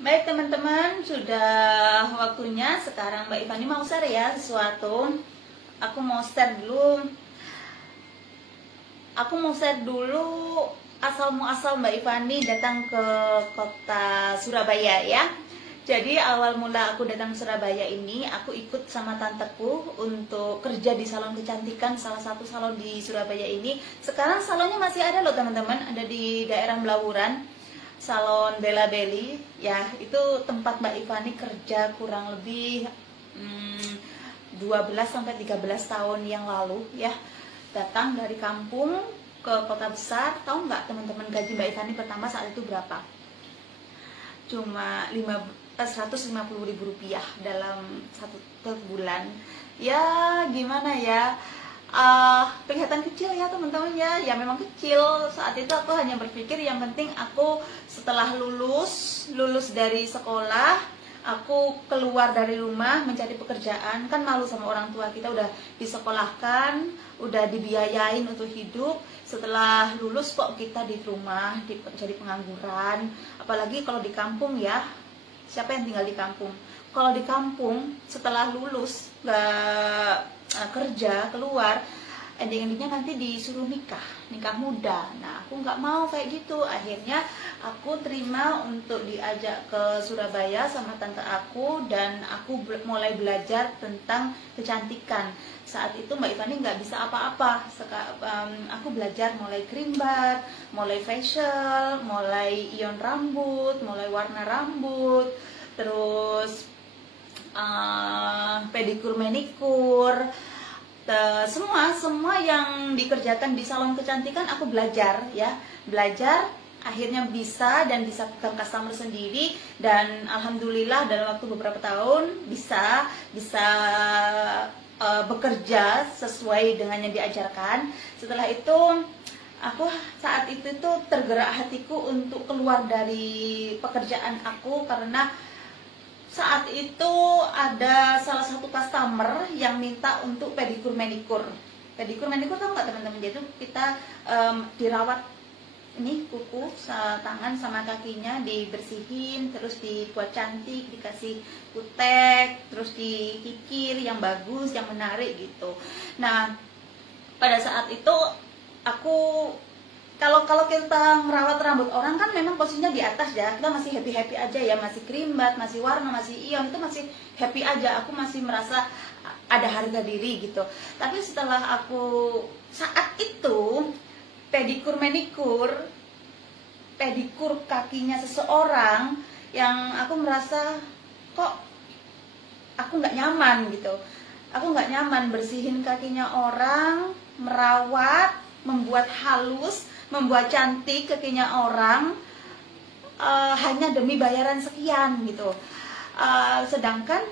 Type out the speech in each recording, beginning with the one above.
Baik teman-teman, sudah waktunya sekarang Mbak Ivani mau share ya sesuatu. Aku mau share dulu asal muasal Mbak Ivani datang ke kota Surabaya ya. Jadi awal mula aku datang ke Surabaya ini, aku ikut sama tanteku untuk kerja di salon kecantikan, salah satu salon di Surabaya ini. Sekarang salonnya masih ada loh teman-teman, ada di daerah Blawuran. Salon Bella Belly ya, itu tempat Mbak Ivani kerja kurang lebih 12 sampai 13 tahun yang lalu ya. Datang dari kampung ke kota besar. Tahu nggak teman-teman, gaji Mbak Ivani pertama saat itu berapa? Cuma 150.000 rupiah dalam satu bulan. Ya gimana ya, kelihatan kecil ya teman-teman ya memang kecil. Saat itu aku hanya berpikir yang penting aku setelah lulus dari sekolah, aku keluar dari rumah mencari pekerjaan. Kan malu sama orang tua, kita udah disekolahkan, udah dibiayain untuk hidup, setelah lulus kok kita di rumah jadi pengangguran. Apalagi kalau di kampung ya, siapa yang tinggal di kampung? Kalau di kampung setelah lulus gak kerja keluar, ending-endingnya nanti disuruh nikah muda. Nah aku nggak mau kayak gitu. Akhirnya aku terima untuk diajak ke Surabaya sama tante aku, dan aku mulai belajar tentang kecantikan. Saat itu Mbak Ivani nggak bisa apa-apa. Aku belajar mulai cream bar, mulai facial, mulai ion rambut, mulai warna rambut, terus pedikur, manikur, semua yang dikerjakan di salon kecantikan aku belajar ya, akhirnya bisa pegang customer sendiri, dan alhamdulillah dalam waktu beberapa tahun bisa bekerja sesuai dengan yang diajarkan. Setelah itu aku saat itu tuh tergerak hatiku untuk keluar dari pekerjaan aku, karena saat itu ada salah satu customer yang minta untuk pedikur manikur. Pedikur manikur tahu nggak teman-teman? Jadi kita dirawat ini kuku, tangan sama kakinya dibersihin, terus dibuat cantik, dikasih kutek, terus dikikir yang bagus, yang menarik gitu. Nah pada saat itu aku, kalau kita merawat rambut orang kan memang posisinya di atas ya, kita masih happy aja ya, masih krimbat, masih warna, masih ion, itu masih happy aja. Aku masih merasa ada harga diri gitu. Tapi setelah aku saat itu pedikur manikur, pedikur kakinya seseorang, yang aku merasa kok aku nggak nyaman gitu. Aku nggak nyaman bersihin kakinya orang, merawat, membuat halus, membuat cantik kakinya orang, hanya demi bayaran sekian gitu. Sedangkan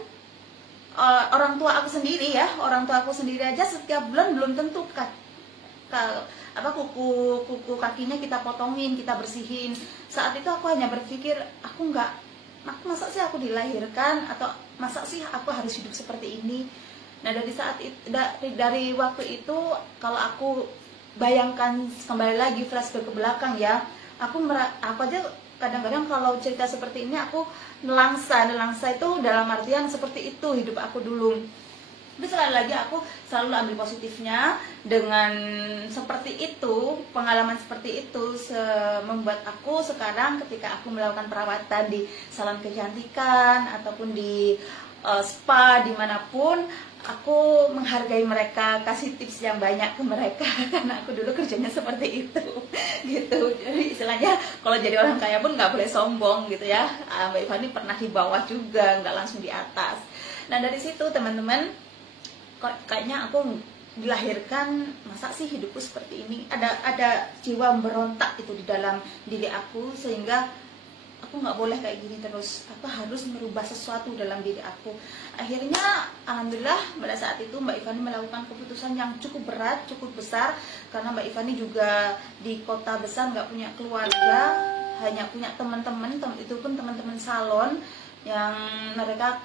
orang tua aku sendiri aja setiap bulan belum tentu kuku kakinya kita potongin, kita bersihin. Saat itu aku hanya berpikir, masa sih aku dilahirkan, atau masa sih aku harus hidup seperti ini. Nah dari waktu itu, kalau aku bayangkan kembali lagi, flashback ke belakang ya, aku aja kadang-kadang kalau cerita seperti ini aku nelangsa itu dalam artian seperti itu hidup aku dulu. Tapi sekali lagi aku selalu ambil positifnya. Dengan seperti itu, pengalaman seperti itu membuat aku sekarang ketika aku melakukan perawatan di salon kecantikan ataupun di spa dimanapun, aku menghargai mereka, kasih tips yang banyak ke mereka karena aku dulu kerjanya seperti itu gitu. Jadi istilahnya kalau jadi orang kaya pun nggak boleh sombong gitu ya. Mbak Ivani pernah di bawah juga, nggak langsung di atas. Nah dari situ teman-teman, kayaknya aku dilahirkan, masa sih hidupku seperti ini. Ada jiwa memberontak itu di dalam diri aku, sehingga aku nggak boleh kayak gini terus. Aku harus merubah sesuatu dalam diri aku. Akhirnya alhamdulillah pada saat itu Mbak Ivani melakukan keputusan yang cukup berat, cukup besar, karena Mbak Ivani juga di kota besar, nggak punya keluarga, hanya punya teman-teman, itu pun teman-teman salon yang mereka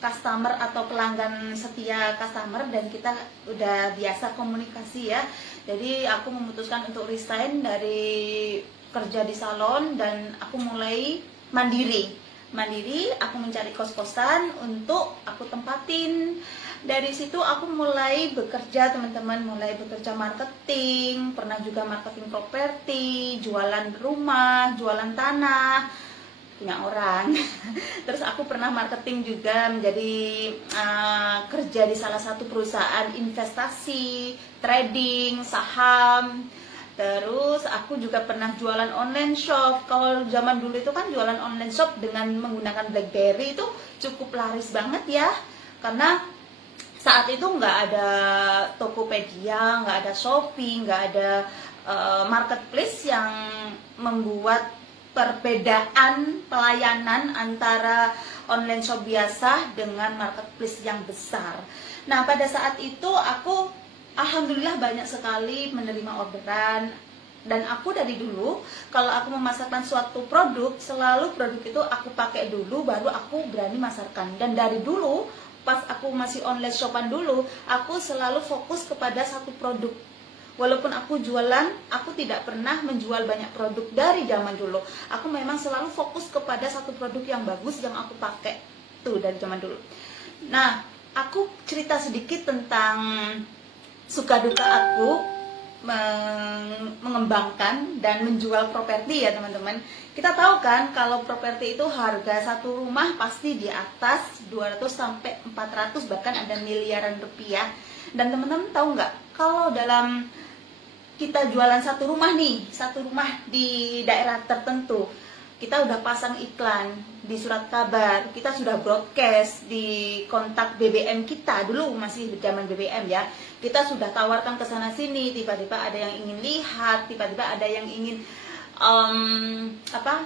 customer atau pelanggan setia customer, dan kita udah biasa komunikasi ya. Jadi aku memutuskan untuk resign dari kerja di salon, dan aku mulai mandiri mandiri, aku mencari kos-kosan untuk aku tempatin. Dari situ aku mulai bekerja teman-teman, mulai bekerja marketing, pernah juga marketing properti, jualan rumah, jualan tanah, punya orang. Terus aku pernah marketing juga, menjadi kerja di salah satu perusahaan investasi, trading, saham. Terus aku juga pernah jualan online shop. Kalau zaman dulu itu kan jualan online shop dengan menggunakan BlackBerry itu cukup laris banget ya. Karena saat itu nggak ada Tokopedia, nggak ada Shopee, nggak ada marketplace yang membuat perbedaan pelayanan antara online shop biasa dengan marketplace yang besar. Nah, pada saat itu aku alhamdulillah banyak sekali menerima orderan. Dan aku dari dulu, kalau aku memasarkan suatu produk, selalu produk itu aku pakai dulu, baru aku berani masarkan. Dan dari dulu, pas aku masih online shopan dulu, aku selalu fokus kepada satu produk. Walaupun aku jualan, aku tidak pernah menjual banyak produk dari zaman dulu. Aku memang selalu fokus kepada satu produk yang bagus yang aku pakai. Tuh, dari zaman dulu. Nah, aku cerita sedikit tentang suka duka aku mengembangkan dan menjual properti ya teman-teman. Kita tahu kan kalau properti itu harga satu rumah pasti di atas 200 sampai 400 bahkan ada miliaran rupiah. Dan teman-teman tahu nggak kalau dalam kita jualan satu rumah nih, satu rumah di daerah tertentu, kita udah pasang iklan di surat kabar, kita sudah broadcast di kontak BBM kita, dulu masih zaman BBM ya, kita sudah tawarkan ke sana sini, tiba-tiba ada yang ingin lihat, tiba-tiba ada yang ingin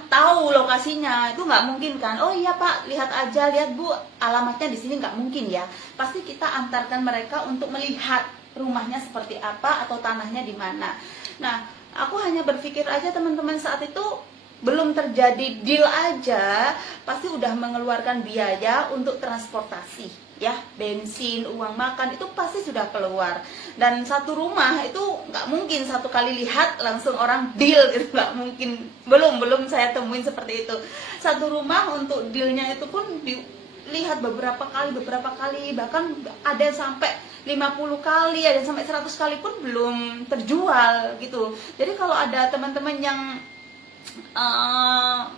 tahu lokasinya. Itu nggak mungkin kan, oh iya Pak, lihat aja, lihat Bu, alamatnya di sini, nggak mungkin ya. Pasti kita antarkan mereka untuk melihat rumahnya seperti apa atau tanahnya di mana. Nah, aku hanya berpikir aja teman-teman, saat itu belum terjadi deal aja pasti udah mengeluarkan biaya untuk transportasi ya, bensin, uang makan itu pasti sudah keluar. Dan satu rumah itu nggak mungkin satu kali lihat langsung orang deal, itu nggak mungkin. Belum saya temuin seperti itu. Satu rumah untuk dealnya itu pun dilihat beberapa kali, bahkan ada sampai 50 kali, ada sampai 100 kali pun belum terjual gitu. Jadi kalau ada teman-teman yang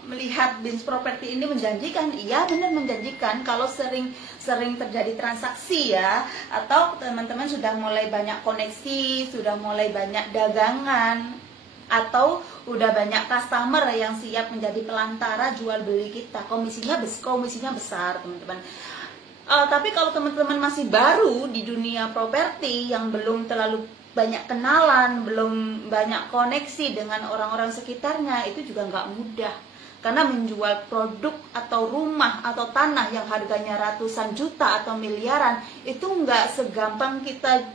melihat bisnis properti ini menjanjikan, iya benar menjanjikan kalau sering terjadi transaksi ya, atau teman-teman sudah mulai banyak koneksi, sudah mulai banyak dagangan, atau udah banyak customer yang siap menjadi pelantara jual beli kita, komisinya besar teman-teman. Tapi kalau teman-teman masih baru di dunia properti yang belum terlalu banyak kenalan, belum banyak koneksi dengan orang-orang sekitarnya, itu juga nggak mudah. Karena menjual produk atau rumah atau tanah yang harganya ratusan juta atau miliaran, itu nggak segampang kita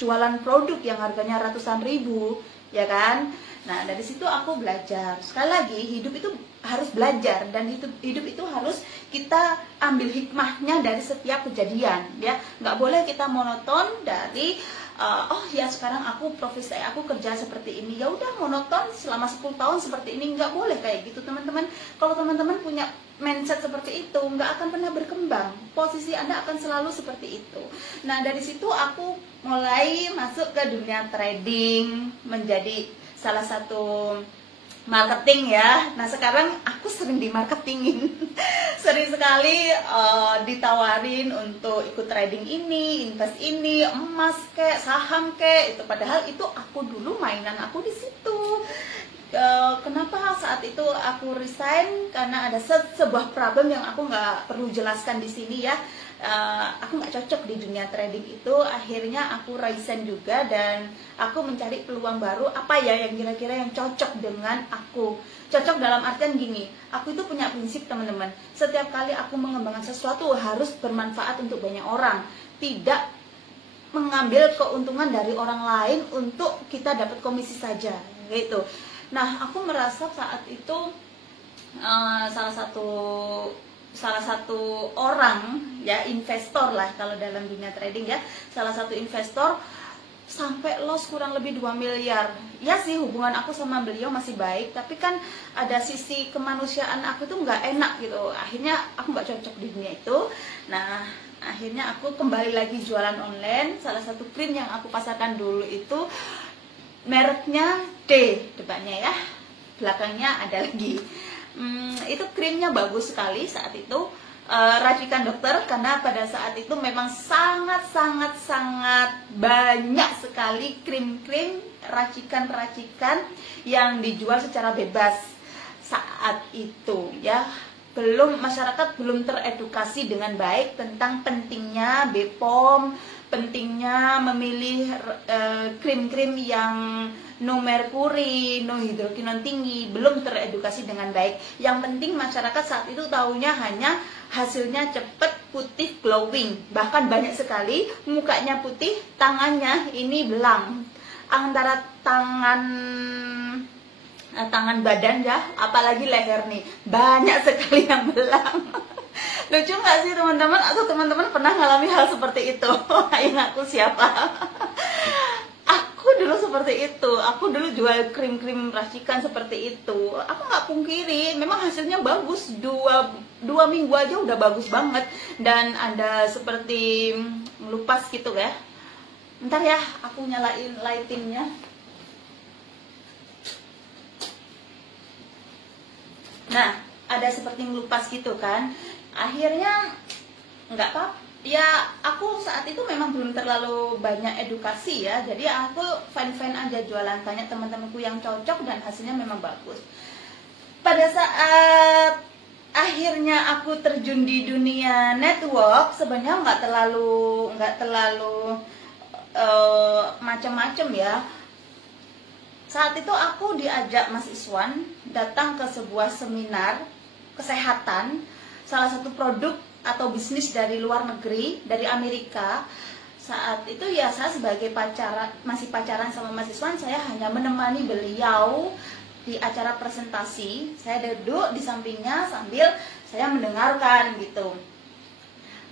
jualan produk yang harganya ratusan ribu, ya kan? Nah, dari situ aku belajar. Sekali lagi, hidup itu harus belajar, dan hidup itu harus kita ambil hikmahnya dari setiap kejadian, ya. Nggak boleh kita monoton dari oh ya sekarang profesi aku kerja seperti ini, ya udah monoton selama 10 tahun seperti ini. Nggak boleh kayak gitu teman-teman. Kalau teman-teman punya mindset seperti itu, nggak akan pernah berkembang. Posisi Anda akan selalu seperti itu. Nah, dari situ aku mulai masuk ke dunia trading, menjadi salah satu marketing ya. Nah, sekarang aku sering dimarketingin. Sering sekali ditawarin untuk ikut trading ini, invest ini, emas kek, saham kek, itu padahal itu aku dulu mainan aku di situ. Kenapa saat itu aku resign? Karena ada sebuah problem yang aku nggak perlu jelaskan di sini ya. Aku nggak cocok di dunia trading itu. Akhirnya aku resign juga, dan aku mencari peluang baru. Apa ya yang kira-kira yang cocok dengan aku? Cocok dalam artian gini, aku itu punya prinsip teman-teman. Setiap kali aku mengembangkan sesuatu harus bermanfaat untuk banyak orang, tidak mengambil keuntungan dari orang lain untuk kita dapat komisi saja, gitu. Nah, aku merasa saat itu salah satu orang ya, investor lah kalau dalam dunia trading ya, salah satu investor sampai loss kurang lebih 2 miliar. Ya sih, hubungan aku sama beliau masih baik, tapi kan ada sisi kemanusiaan aku tuh nggak enak gitu. Akhirnya aku nggak cocok di dunia itu. Nah, akhirnya aku kembali lagi jualan online. Salah satu krim yang aku pasarkan dulu itu mereknya D, depannya ya, belakangnya ada lagi. Itu krimnya bagus sekali saat itu. Racikan dokter, karena pada saat itu memang sangat banyak sekali krim-krim racikan yang dijual secara bebas saat itu ya. Masyarakat belum teredukasi dengan baik tentang pentingnya BPOM, pentingnya memilih krim-krim yang no merkuri, no hidrokinon tinggi, belum teredukasi dengan baik. Yang penting masyarakat saat itu taunya hanya hasilnya cepat, putih, glowing. Bahkan banyak sekali mukanya putih, tangannya ini belang. Antara tangan badan ya, apalagi leher nih, banyak sekali yang belang. Lucu nggak sih teman-teman? Atau teman-teman pernah ngalami hal seperti itu? Ayo ngaku siapa? Aku dulu seperti itu. Aku dulu jual krim-krim racikan seperti itu. Aku nggak pungkiri, memang hasilnya bagus. Dua minggu aja udah bagus banget. Dan ada seperti melupas gitu ya. Bentar ya, aku nyalain lightingnya. Nah, ada seperti melupas gitu kan. Akhirnya nggak apa, ya aku saat itu memang belum terlalu banyak edukasi ya, jadi aku fine aja jualan, banyak teman-temanku yang cocok dan hasilnya memang bagus. Pada saat akhirnya aku terjun di dunia network, sebenarnya nggak terlalu macam-macam ya. Saat itu aku diajak Mas Iswan datang ke sebuah seminar kesehatan, salah satu produk atau bisnis dari luar negeri, dari Amerika. Saat itu ya saya sebagai masih pacaran sama Mas Iswan, saya hanya menemani beliau di acara presentasi. Saya duduk di sampingnya sambil saya mendengarkan gitu.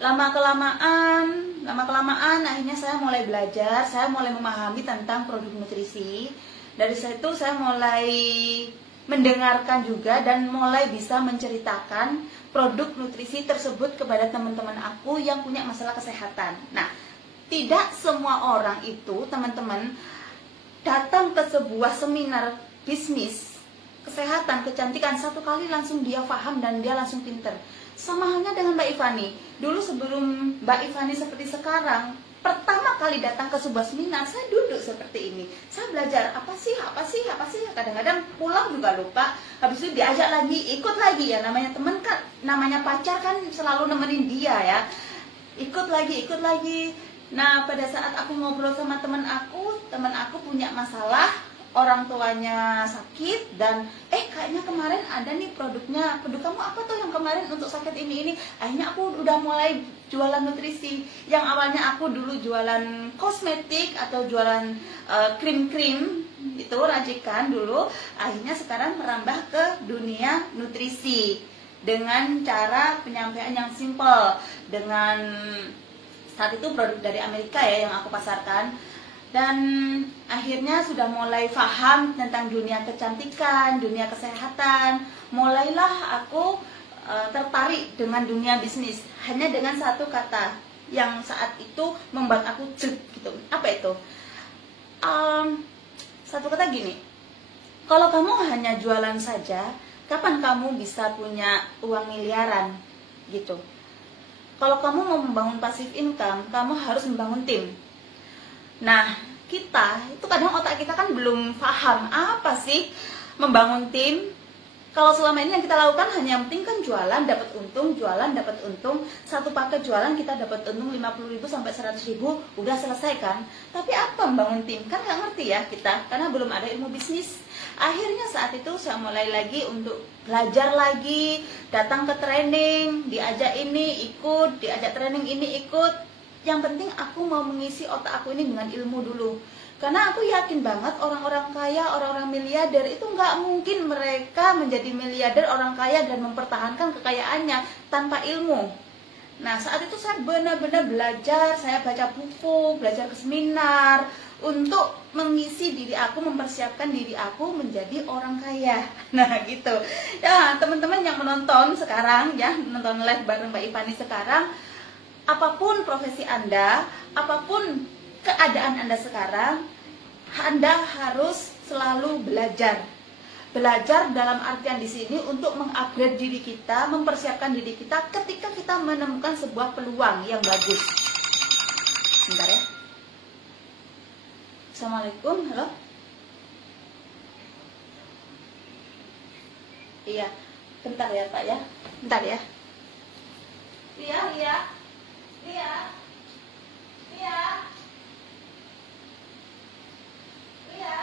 Lama kelamaan akhirnya saya mulai belajar, saya mulai memahami tentang produk nutrisi. Dari situ saya mulai mendengarkan juga dan mulai bisa menceritakan produk nutrisi tersebut kepada teman-teman aku yang punya masalah kesehatan. Nah, tidak semua orang itu, teman-teman, datang ke sebuah seminar bisnis, kesehatan, kecantikan, satu kali langsung dia paham dan dia langsung pinter. Sama halnya dengan Mbak Ivani. Dulu sebelum Mbak Ivani seperti sekarang, pertama kali datang ke sebuah seminar, saya duduk seperti ini. Saya belajar apa sih. Kadang-kadang pulang juga lupa. Habis itu diajak lagi, ikut lagi ya. Namanya teman kan, namanya pacar kan selalu nemenin dia ya. Ikut lagi. Nah, pada saat aku ngobrol sama teman aku punya masalah, orang tuanya sakit dan kayaknya kemarin ada nih produk kamu apa tuh yang kemarin untuk sakit ini. Akhirnya aku udah mulai jualan nutrisi. Yang awalnya aku dulu jualan kosmetik atau jualan krim-krim itu racikan dulu, akhirnya sekarang merambah ke dunia nutrisi dengan cara penyampaian yang simple, dengan saat itu produk dari Amerika ya yang aku pasarkan. Dan akhirnya sudah mulai paham tentang dunia kecantikan, dunia kesehatan. Mulailah aku tertarik dengan dunia bisnis hanya dengan satu kata yang saat itu membuat aku cek gitu. Apa itu? Satu kata gini, kalau kamu hanya jualan saja, kapan kamu bisa punya uang miliaran gitu? Kalau kamu mau membangun passive income, kamu harus membangun tim. Nah, kita itu kadang otak kita kan belum paham apa sih membangun tim. Kalau selama ini yang kita lakukan hanya yang penting kan jualan dapat untung, satu paket jualan kita dapat untung 50.000 sampai 100.000, udah selesai kan. Tapi apa membangun tim? Kan nggak ngerti ya kita, karena belum ada ilmu bisnis. Akhirnya saat itu saya mulai lagi untuk belajar lagi, datang ke training, diajak ini ikut, diajak training ini ikut. Yang penting aku mau mengisi otak aku ini dengan ilmu dulu. Karena aku yakin banget orang-orang kaya, orang-orang miliarder itu nggak mungkin mereka menjadi miliarder, orang kaya dan mempertahankan kekayaannya tanpa ilmu. Nah, saat itu saya benar-benar belajar, saya baca buku, belajar ke seminar, untuk mengisi diri aku, mempersiapkan diri aku menjadi orang kaya. Nah gitu ya teman-teman yang menonton sekarang ya, menonton live bareng Mbak Ivani sekarang, apapun profesi Anda, apapun keadaan Anda sekarang, Anda harus selalu belajar. Belajar dalam artian di sini untuk mengupgrade diri kita, mempersiapkan diri kita ketika kita menemukan sebuah peluang yang bagus. Bentar ya. Assalamualaikum, halo. Iya, bentar ya Pak ya, bentar ya. Iya, iya, iya, iya, iya.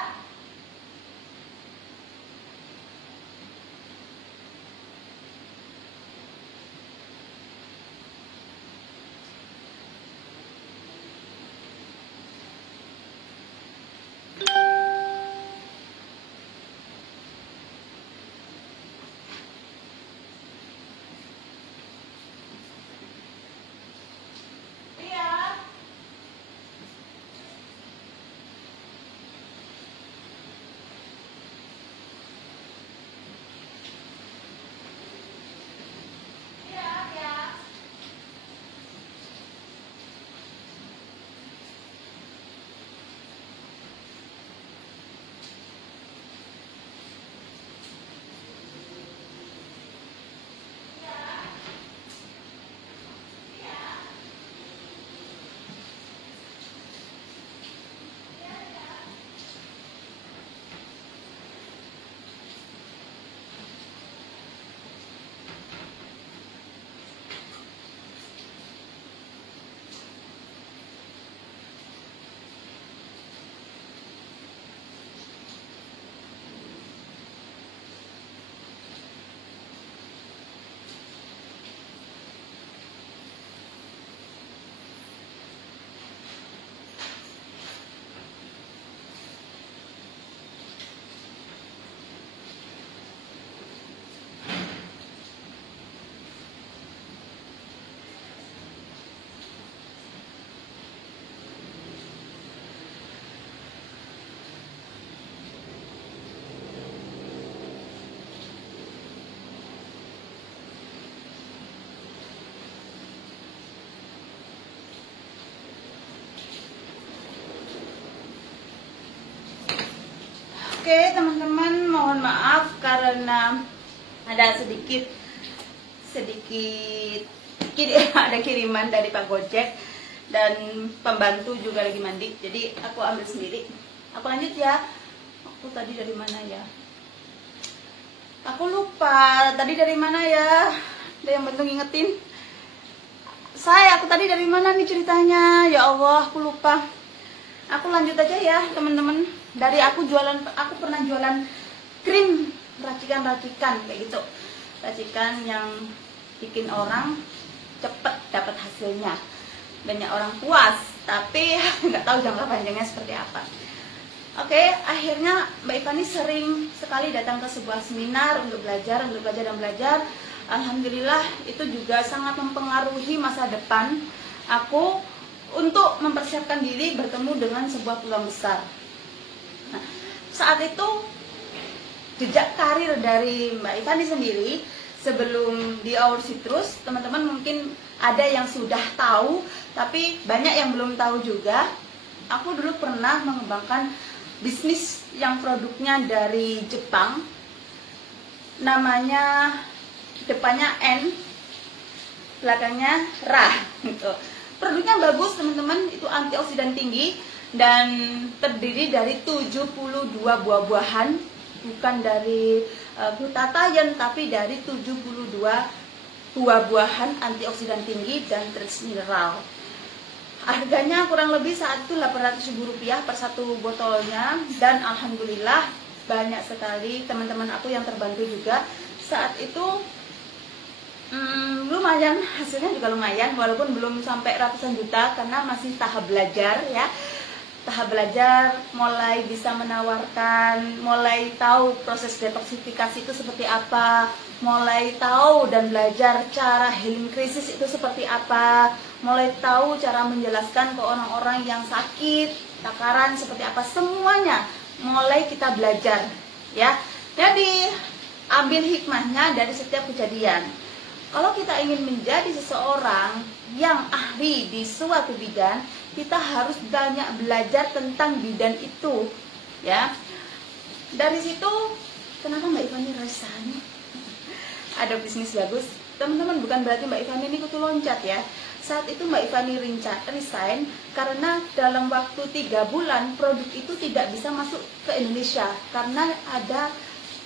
Oke teman-teman, mohon maaf karena ada sedikit ada kiriman dari Pak Gojek dan pembantu juga lagi mandi, jadi aku ambil sendiri. Aku lanjut ya. Aku tadi dari mana ya? Aku lupa tadi dari mana ya. Ada yang bantu ngingetin. Aku tadi dari mana nih ceritanya? Ya Allah, aku lupa. Aku lanjut aja ya teman-teman. Dari aku pernah jualan krim racikan kayak gitu, racikan yang bikin orang cepet dapat hasilnya, banyak orang puas, tapi nggak tahu jangka panjangnya seperti apa. Oke, akhirnya Mbak Ivani sering sekali datang ke sebuah seminar untuk belajar. Alhamdulillah itu juga sangat mempengaruhi masa depan aku untuk mempersiapkan diri bertemu dengan sebuah peluang besar. Nah, saat itu jejak karir dari Mbak Ivani sendiri sebelum di Our Citrus, teman-teman mungkin ada yang sudah tahu, tapi banyak yang belum tahu juga. Aku dulu pernah mengembangkan bisnis yang produknya dari Jepang, namanya depannya N, belakangnya RA gitu. Produknya bagus teman-teman, itu antioksidan tinggi dan terdiri dari 72 buah-buahan, bukan dari glutathione tapi dari 72 buah-buahan antioksidan tinggi dan trace mineral. Harganya kurang lebih saat itu Rp800.000 per satu botolnya, dan alhamdulillah banyak sekali teman-teman aku yang terbantu juga saat itu. Lumayan, hasilnya juga lumayan walaupun belum sampai ratusan juta karena masih tahap belajar ya. tahap belajar, mulai bisa menawarkan, mulai tahu proses detoksifikasi itu seperti apa, mulai tahu dan belajar cara healing krisis itu seperti apa, mulai tahu cara menjelaskan ke orang-orang yang sakit, takaran seperti apa, semuanya mulai kita belajar, ya. Jadi ambil hikmahnya dari setiap kejadian. Kalau kita ingin menjadi seseorang yang ahli di suatu bidang, kita harus banyak belajar tentang bidang itu, ya. Dari situ, kenapa Mbak Ivani resign? Ada bisnis bagus, teman-teman, bukan berarti Mbak Ivani ini kutu loncat ya. Saat itu Mbak Ivani resign karena dalam waktu 3 bulan produk itu tidak bisa masuk ke Indonesia karena ada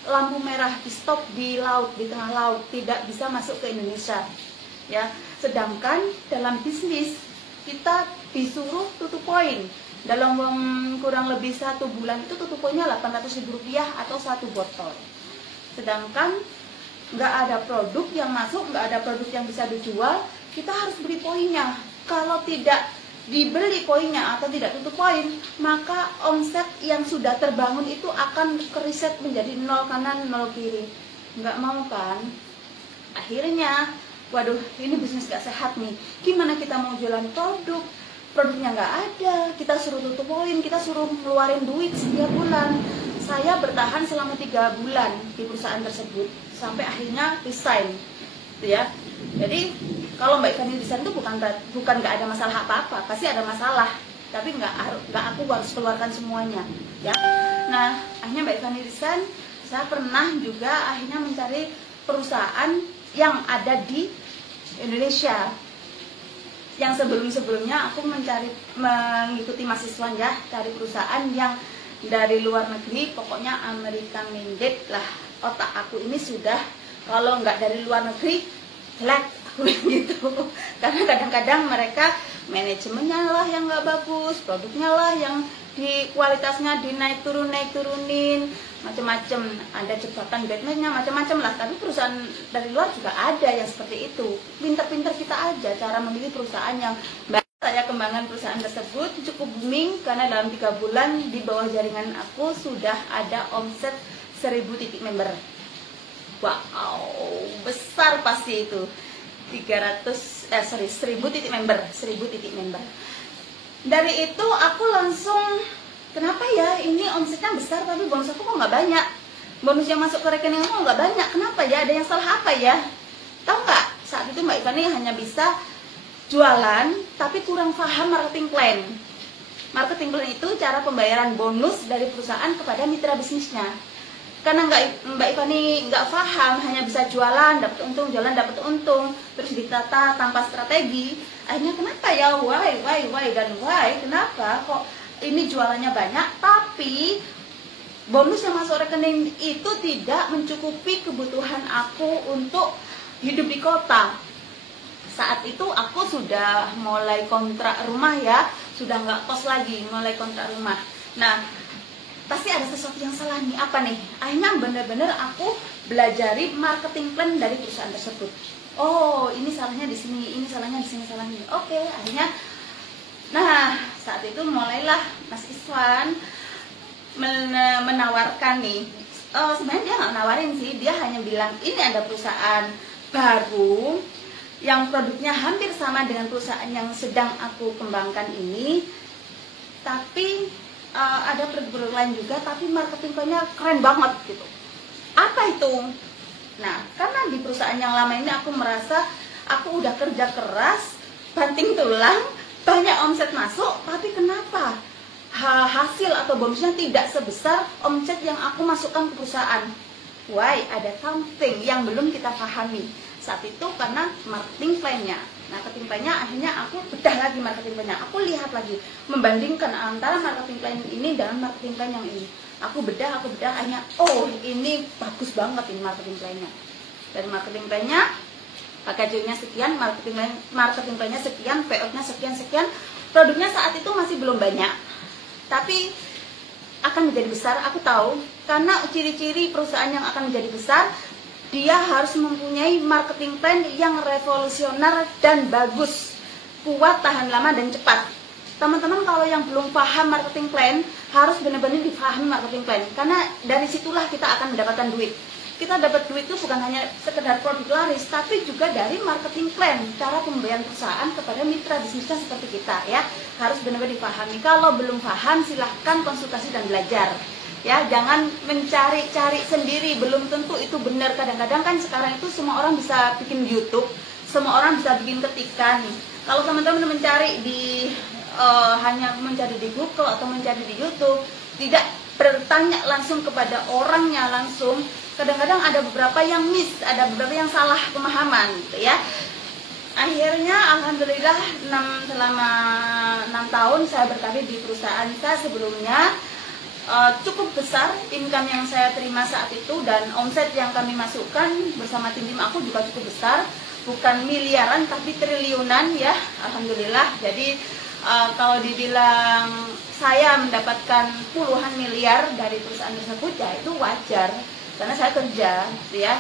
lampu merah di stop di laut, di tengah laut, tidak bisa masuk ke Indonesia, ya. Sedangkan dalam bisnis kita disuruh tutup poin dalam kurang lebih 1 bulan itu tutup poinnya Rp800.000 atau 1 botol. Sedangkan nggak ada produk yang masuk, nggak ada produk yang bisa dijual, kita harus beli poinnya. Kalau tidak dibeli poinnya atau tidak tutup poin, maka omset yang sudah terbangun itu akan kereset menjadi 0 kanan 0 kiri. Nggak mau kan? Akhirnya, waduh, ini bisnis gak sehat nih. Gimana kita mau jualan produk? Produknya nggak ada, kita suruh tutup poin, kita suruh ngeluarin duit setiap bulan. Saya bertahan selama 3 bulan di perusahaan tersebut sampai akhirnya resign, ya. Jadi kalau Mbak Ivani resign itu bukan nggak ada masalah apa-apa, pasti ada masalah, tapi nggak aku harus keluarkan semuanya, ya. Nah, akhirnya Mbak Ivani resign. Saya pernah juga akhirnya mencari perusahaan yang ada di Indonesia. Yang sebelumnya aku mengikuti mahasiswa, ya, cari perusahaan yang dari luar negeri, pokoknya Amerika minded lah. Otak aku ini sudah, kalau nggak dari luar negeri, jelek gitu. Karena kadang-kadang mereka manajemennya lah yang nggak bagus, produknya lah yang di kualitasnya dinaik turunin, macam-macam, ada jebakan Batman-nya, macam-macam lah. Tapi perusahaan dari luar juga ada yang seperti itu. Pinter-pinter kita aja cara memilih perusahaan yang baik. Saya kembangkan perusahaan tersebut cukup booming karena dalam 3 bulan di bawah jaringan aku sudah ada omset 1000 titik member. Wow, besar pasti itu. 1000 titik member, 1000 titik member. Dari itu aku langsung, kenapa ya ini omsetnya besar tapi bonus aku kok nggak banyak? Bonus yang masuk ke rekening aku nggak banyak, kenapa ya? Ada yang salah apa ya? Tahu nggak? Saat itu Mbak Ivani hanya bisa jualan tapi kurang paham marketing plan. Marketing plan itu cara pembayaran bonus dari perusahaan kepada mitra bisnisnya. Karena Mbak Ivani nggak paham, hanya bisa jualan dapat untung, jualan dapat untung, terus ditata tanpa strategi. Akhirnya kenapa ya? Why? Kenapa kok ini jualannya banyak tapi bonus yang masuk rekening itu tidak mencukupi kebutuhan aku untuk hidup di kota. Saat itu aku sudah mulai kontrak rumah, ya, sudah nggak kos lagi, mulai kontrak rumah. Nah, pasti ada sesuatu yang salah nih, apa nih? Akhirnya bener-bener aku belajari marketing plan dari perusahaan tersebut. Oh, ini salahnya di sini, ini salahnya di sini, salahnya. Oke, akhirnya, nah, saat itu mulailah Mas Iswan menawarkan nih. Sebenarnya dia nggak nawarin sih, dia hanya bilang ini ada perusahaan baru yang produknya hampir sama dengan perusahaan yang sedang aku kembangkan ini, tapi ada produk lain juga, tapi marketing plan-nya keren banget gitu. Apa itu? Nah, karena di perusahaan yang lama ini aku merasa aku udah kerja keras, banting tulang, banyak omset masuk, tapi kenapa hasil atau bonusnya tidak sebesar omset yang aku masukkan ke perusahaan? Why? Ada something yang belum kita pahami saat itu karena marketing plan-nya. Marketing plan-nya akhirnya aku bedah lagi marketing plan-nya. Aku lihat lagi, membandingkan antara marketing plan ini dengan marketing plan yang ini. Aku bedah, akhirnya oh ini bagus banget ini marketing plan-nya. Dari marketing plan-nya, packaging-nya sekian, marketing plan-nya sekian, payout-nya sekian, produknya saat itu masih belum banyak. Tapi akan menjadi besar, aku tahu. Karena ciri-ciri perusahaan yang akan menjadi besar, dia harus mempunyai marketing plan yang revolusioner dan bagus, kuat, tahan lama, dan cepat. Teman-teman kalau yang belum paham marketing plan, harus benar-benar dipahami marketing plan, karena dari situlah kita akan mendapatkan duit. Kita dapat duit itu bukan hanya sekedar produk laris, tapi juga dari marketing plan, cara pemberian perusahaan kepada mitra bisnisnya seperti kita ya. Harus benar-benar dipahami. Kalau belum paham, silahkan konsultasi dan belajar. Ya, jangan mencari-cari sendiri, belum tentu itu benar. Kadang-kadang kan sekarang itu semua orang bisa bikin YouTube, semua orang bisa bikin ketikan. Kalau teman-teman mencari hanya mencari di Google atau mencari di YouTube, tidak bertanya langsung kepada orangnya langsung, kadang-kadang ada beberapa yang miss, ada beberapa yang salah pemahaman gitu ya. Akhirnya alhamdulillah selama 6 tahun saya berkarir di perusahaan saya sebelumnya, cukup besar income yang saya terima saat itu, dan omset yang kami masukkan bersama tim aku juga cukup besar, bukan miliaran tapi triliunan ya, alhamdulillah. Jadi kalau dibilang saya mendapatkan puluhan miliar dari perusahaan tersebut, ya itu wajar karena saya kerja gitu ya.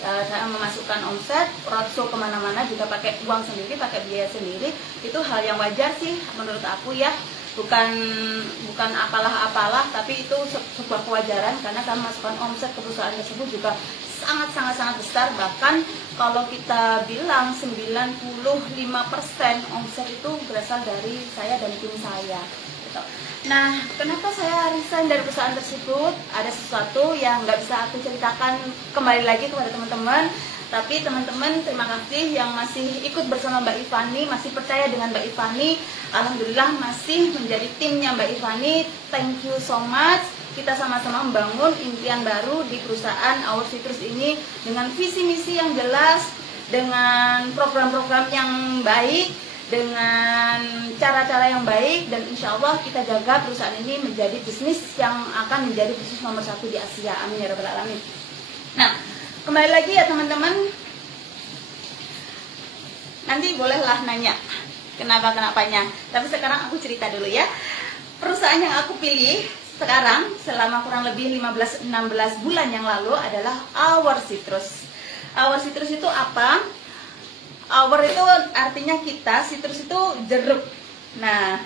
Saya memasukkan omset, roadshow kemana-mana juga pakai uang sendiri, pakai biaya sendiri, itu hal yang wajar sih menurut aku ya. Bukan apalah-apalah, tapi itu sebuah kewajaran karena kami masukkan omset ke perusahaan tersebut juga sangat besar. Bahkan kalau kita bilang 95% omset itu berasal dari saya dan tim saya gitu. Nah, kenapa saya resign dari perusahaan tersebut? Ada sesuatu yang nggak bisa aku ceritakan kembali lagi kepada teman-teman. Tapi teman-teman, terima kasih yang masih ikut bersama Mbak Ivani, masih percaya dengan Mbak Ivani. Alhamdulillah masih menjadi timnya Mbak Ivani. Thank you so much. Kita sama-sama membangun impian baru di perusahaan Our Citrus ini dengan visi misi yang jelas, dengan program-program yang baik, dengan cara-cara yang baik, dan insya Allah kita jaga perusahaan ini menjadi bisnis yang akan menjadi bisnis nomor 1 di Asia. Amin ya rabbal alamin. Nah, kembali lagi ya teman-teman, nanti bolehlah nanya kenapa-kenapanya, tapi sekarang aku cerita dulu ya. Perusahaan yang aku pilih sekarang selama kurang lebih 15-16 bulan yang lalu adalah Our Citrus. Our Citrus itu apa? Our itu artinya kita, citrus itu jeruk. Nah,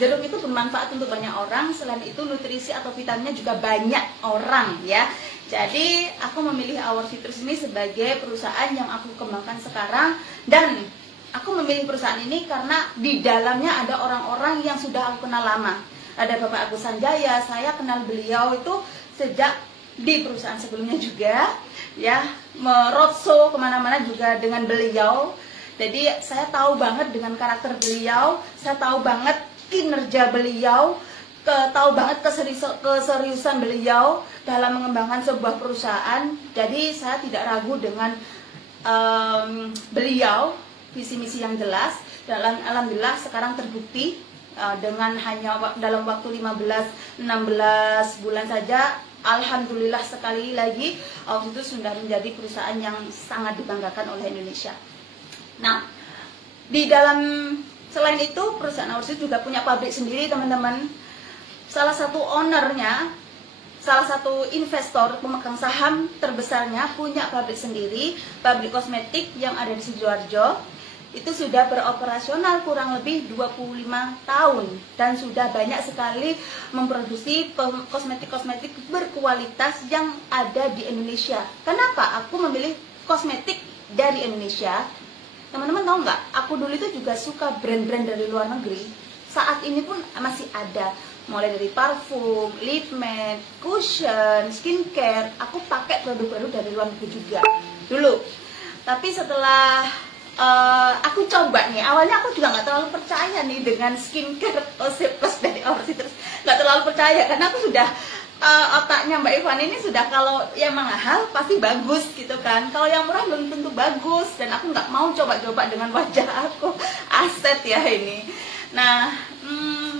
jeruk itu bermanfaat untuk banyak orang. Selain itu nutrisi atau vitaminnya juga banyak orang ya. Jadi aku memilih Our Citrus ini sebagai perusahaan yang aku kembangkan sekarang, dan aku memilih perusahaan ini karena di dalamnya ada orang-orang yang sudah aku kenal lama. Ada Bapak Agus Sanjaya, saya kenal beliau itu sejak di perusahaan sebelumnya juga ya, meroadshow kemana-mana juga dengan beliau. Jadi saya tahu banget dengan karakter beliau, saya tahu banget kinerja beliau, tahu banget keseriusan beliau dalam mengembangkan sebuah perusahaan. Jadi saya tidak ragu dengan beliau, visi misi yang jelas. Dan alhamdulillah sekarang terbukti dengan hanya dalam waktu 15-16 bulan saja, alhamdulillah sekali lagi Our Citrus sudah menjadi perusahaan yang sangat dibanggakan oleh Indonesia. Nah, di dalam selain itu perusahaan Our Citrus juga punya pabrik sendiri teman-teman. Salah satu ownernya, salah satu investor pemegang saham terbesarnya punya pabrik sendiri, pabrik kosmetik yang ada di Sidoarjo. Itu sudah beroperasional kurang lebih 25 tahun dan sudah banyak sekali memproduksi kosmetik-kosmetik berkualitas yang ada di Indonesia. Kenapa aku memilih kosmetik dari Indonesia? Teman-teman tahu nggak? Aku dulu itu juga suka brand-brand dari luar negeri. Saat ini pun masih ada, mulai dari parfum, lip matte, cushion, skincare. Aku pakai produk-produk dari luar negeri juga dulu. Tapi setelah aku coba nih, awalnya aku juga nggak terlalu percaya nih dengan skincare plus dari Our Citrus, nggak terlalu percaya karena aku sudah otaknya Mbak Ivan ini sudah, kalau yang mahal pasti bagus gitu kan, kalau yang murah belum tentu bagus, dan aku nggak mau coba-coba dengan wajah aku, aset ya ini. Nah,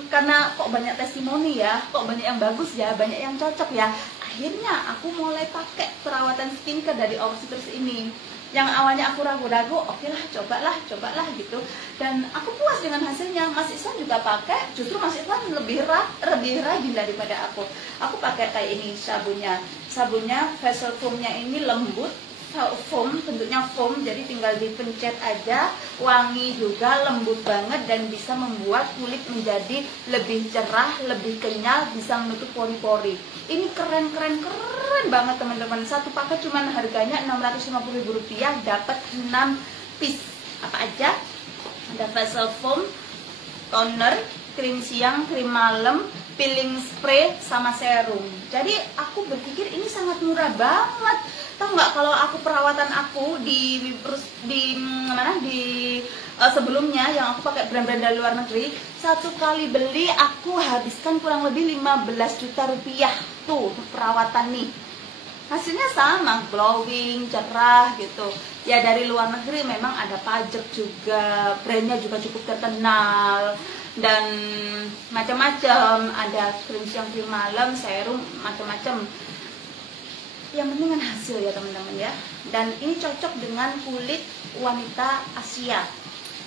karena kok banyak testimoni ya, kok banyak yang bagus ya, banyak yang cocok ya, akhirnya aku mulai pakai perawatan skincare dari Our Citrus ini. Yang awalnya aku ragu-ragu, oke lah, cobalah gitu. Dan aku puas dengan hasilnya. Mas Ihsan juga pakai, justru Mas Ihsan lebih rajin daripada aku. Aku pakai kayak ini sabunnya. Sabunnya facial foamnya ini lembut, foam, bentuknya foam, jadi tinggal dipencet aja, wangi juga, lembut banget, dan bisa membuat kulit menjadi lebih cerah, lebih kenyal, bisa menutup pori-pori. Ini keren banget teman-teman. Satu paket cuman harganya Rp650.000, dapat 6 piece. Apa aja? Ada facial foam, toner, krim siang, krim malam, peeling spray, sama serum. Jadi aku berpikir ini sangat murah banget. Tahu nggak, kalau aku perawatan aku sebelumnya yang aku pakai brand-brand dari luar negeri, satu kali beli aku habiskan kurang lebih 15 juta rupiah tuh untuk perawatan nih. Hasilnya sama, glowing, cerah gitu. Ya dari luar negeri memang ada pajak juga, brandnya juga cukup terkenal dan macam-macam. Ada krim siang, krim malam, serum, macam-macam. Yang penting kan hasil ya teman-teman ya. Dan ini cocok dengan kulit wanita Asia.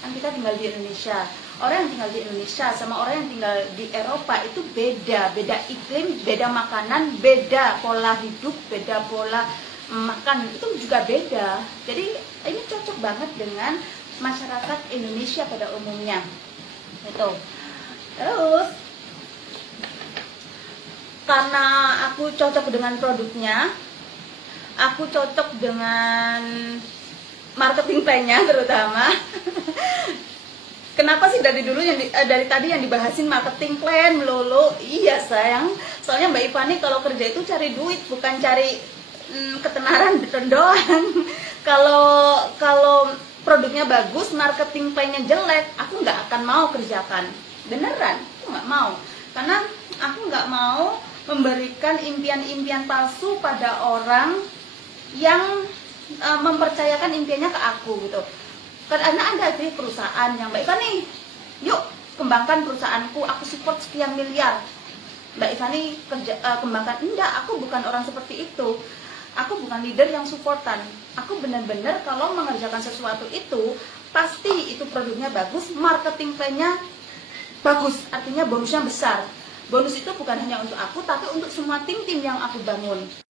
Kan kita tinggal di Indonesia. Orang yang tinggal di Indonesia sama orang yang tinggal di Eropa itu beda iklim, beda makanan, beda pola hidup, beda pola makan, itu juga beda. Jadi ini cocok banget dengan masyarakat Indonesia pada umumnya. Itu. Terus karena aku cocok dengan produknya, aku cocok dengan marketing plan-nya terutama. Kenapa sih dari dulu dari tadi yang dibahasin marketing plan melulu? Iya sayang, soalnya Mbak Ivani kalau kerja itu cari duit, bukan cari ketenaran doang. Kalau produknya bagus, marketing plan-nya jelek, aku nggak akan mau kerjakan. Beneran, aku nggak mau. Karena aku nggak mau memberikan impian-impian palsu pada orang yang mempercayakan impiannya ke aku gitu. Karena ada sih perusahaan yang Mbak Ivani, yuk kembangkan perusahaanku, aku support sekian miliar. Mbak Ivani kembangkan. Enggak, aku bukan orang seperti itu. Aku bukan leader yang supportan. Aku benar-benar kalau mengerjakan sesuatu itu pasti itu produknya bagus, marketing plan-nya bagus, artinya bonusnya besar. Bonus itu bukan hanya untuk aku, tapi untuk semua tim-tim yang aku bangun.